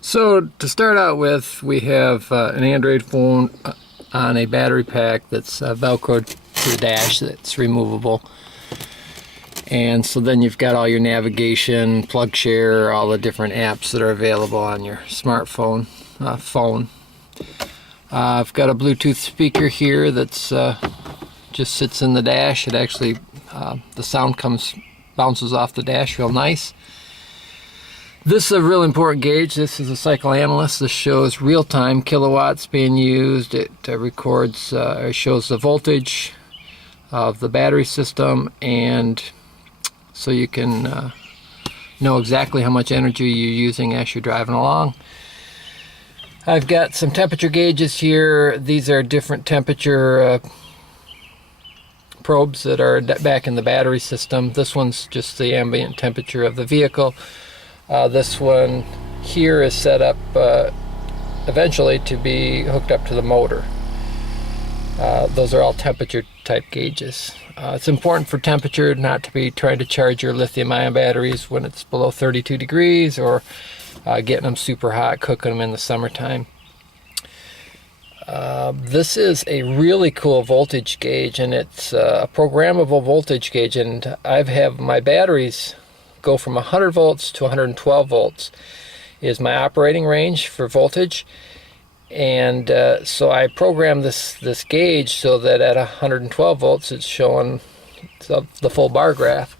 So to start out with, we have an Android phone on a battery pack that's velcroed to the dash that's removable. And so then you've got all your navigation, plug share, all the different apps that are available on your smartphone phone. I've got a Bluetooth speaker here that's just sits in the dash. It actually, the sound bounces off the dash real nice. This is a real important gauge. This is a cycle analyst. This shows real-time kilowatts being used. It records, it shows the voltage of the battery system, and so you can know exactly how much energy you're using as you're driving along. I've got some temperature gauges here. These are different temperature probes that are back in the battery system. This one's just the ambient temperature of the vehicle. This one here is set up eventually to be hooked up to the motor. Those are all temperature type gauges. It's important for temperature not to be trying to charge your lithium-ion batteries when it's below 32 degrees or getting them super hot, cooking them in the summertime. This is a really cool voltage gauge, and it's a programmable voltage gauge, and I have my batteries go from 100 volts to 112 volts is my operating range for voltage. And so I programmed this gauge so that at 112 volts it's showing the full bar graph.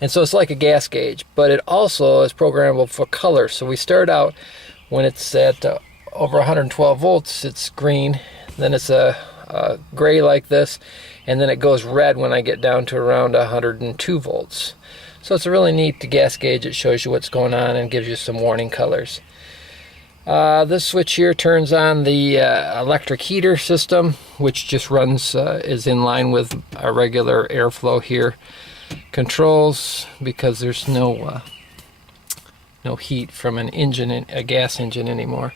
And so it's like a gas gauge, but it also is programmable for color. So we start out when it's at over 112 volts, it's green, then it's a gray like this, and then it goes red when I get down to around 102 volts. So it's a really neat gas gauge. It shows you what's going on and gives you some warning colors. This switch here turns on the electric heater system, which just runs, is in line with our regular airflow here. Controls, because there's no heat from an engine, a gas engine anymore.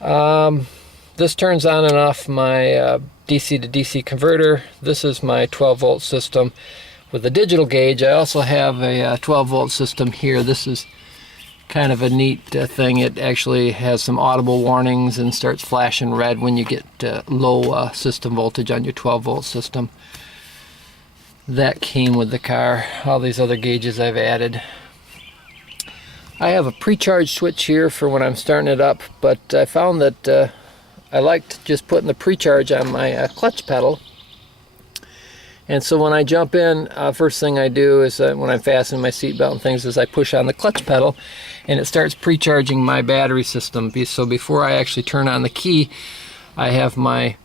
This turns on and off my DC to DC converter. This is my 12 volt system with a digital gauge. I also have a 12 volt system here. This is kind of a neat thing. It actually has some audible warnings and starts flashing red when you get low system voltage on your 12 volt system. That came with the car. All these other gauges I've added. I have a pre-charge switch here for when I'm starting it up, but I found that I liked just putting the pre-charge on my clutch pedal. And so when I jump in, first thing I do is when I'm fastening my seatbelt and things is I push on the clutch pedal and it starts pre-charging my battery system. So before I actually turn on the key, I have my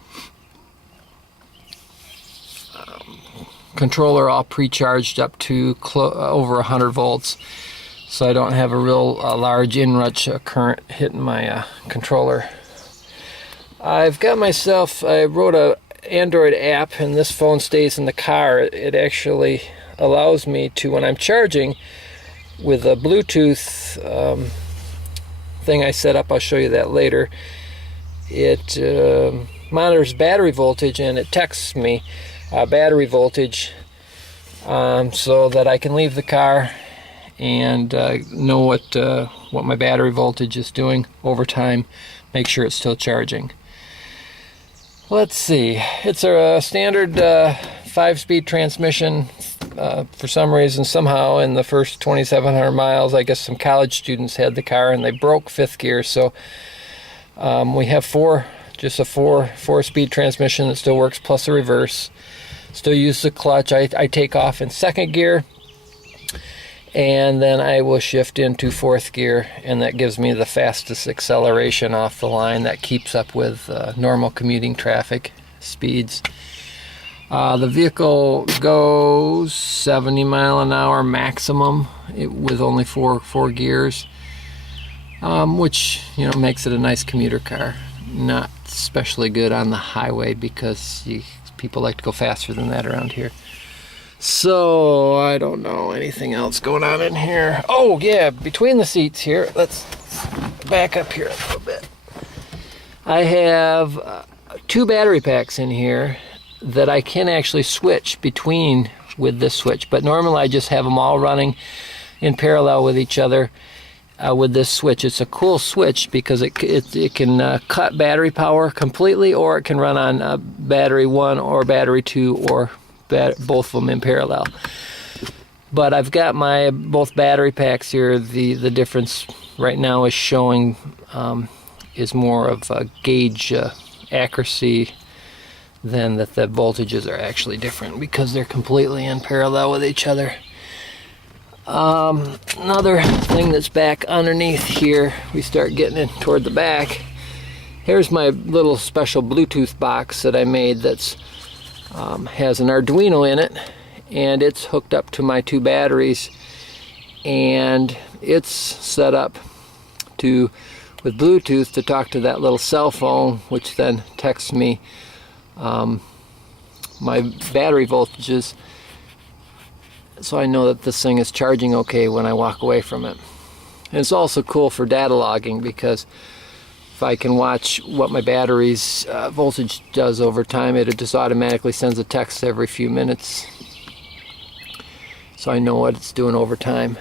controller all pre-charged up to over 100 volts. So I don't have a real large inrush current hitting my controller. I've got myself, I wrote a Android app, and this phone stays in the car. It actually allows me to, when I'm charging with a Bluetooth thing I set up, I'll show you that later, it monitors battery voltage and it texts me battery voltage so that I can leave the car and know what my battery voltage is doing over time, make sure it's still charging. Let's see, it's a standard 5-speed transmission. For some reason, somehow in the first 2,700 miles, I guess some college students had the car and they broke 5th gear. So we have just a four-speed transmission that still works, plus a reverse. Still use the clutch. I take off in 2nd gear, and then I will shift into 4th gear, and that gives me the fastest acceleration off the line that keeps up with normal commuting traffic speeds. The vehicle goes 70 mile an hour maximum with only four gears, which makes it a nice commuter car. Not especially good on the highway because people like to go faster than that around here. So I don't know anything else going on in here. Oh yeah, between the seats here, let's back up here a little bit. I have 2 battery packs in here that I can actually switch between with this switch, but normally I just have them all running in parallel with each other. with this switch. It's a cool switch because it can cut battery power completely, or it can run on battery 1 or battery 2 or both of them in parallel. But I've got my both battery packs here. The difference right now is showing is more of a gauge accuracy than that the voltages are actually different because they're completely in parallel with each other. Another thing that's back underneath here, we start getting in toward the back. Here's my little special Bluetooth box that I made that's has an Arduino in it, and it's hooked up to my 2 batteries, and it's set up to with Bluetooth to talk to that little cell phone, which then texts me my battery voltages, so I know that this thing is charging okay when I walk away from it. And it's also cool for data logging, because if I can watch what my battery's voltage does over time, it just automatically sends a text every few minutes, so I know what it's doing over time.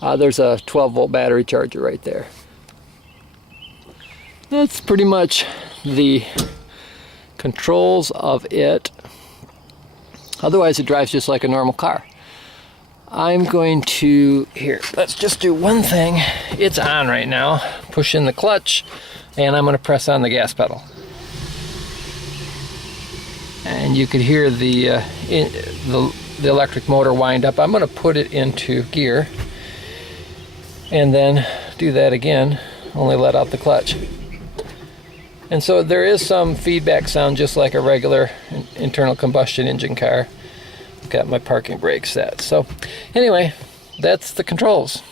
There's a 12-volt battery charger right there. That's pretty much the controls of it. Otherwise, it drives just like a normal car. I'm going to, here, let's just do one thing. It's on right now. Push in the clutch, and I'm going to press on the gas pedal. And you could hear the electric motor wind up. I'm going to put it into gear, and then do that again, only let out the clutch. And so there is some feedback sound, just like a regular internal combustion engine car. Got my parking brake set. So anyway, that's the controls.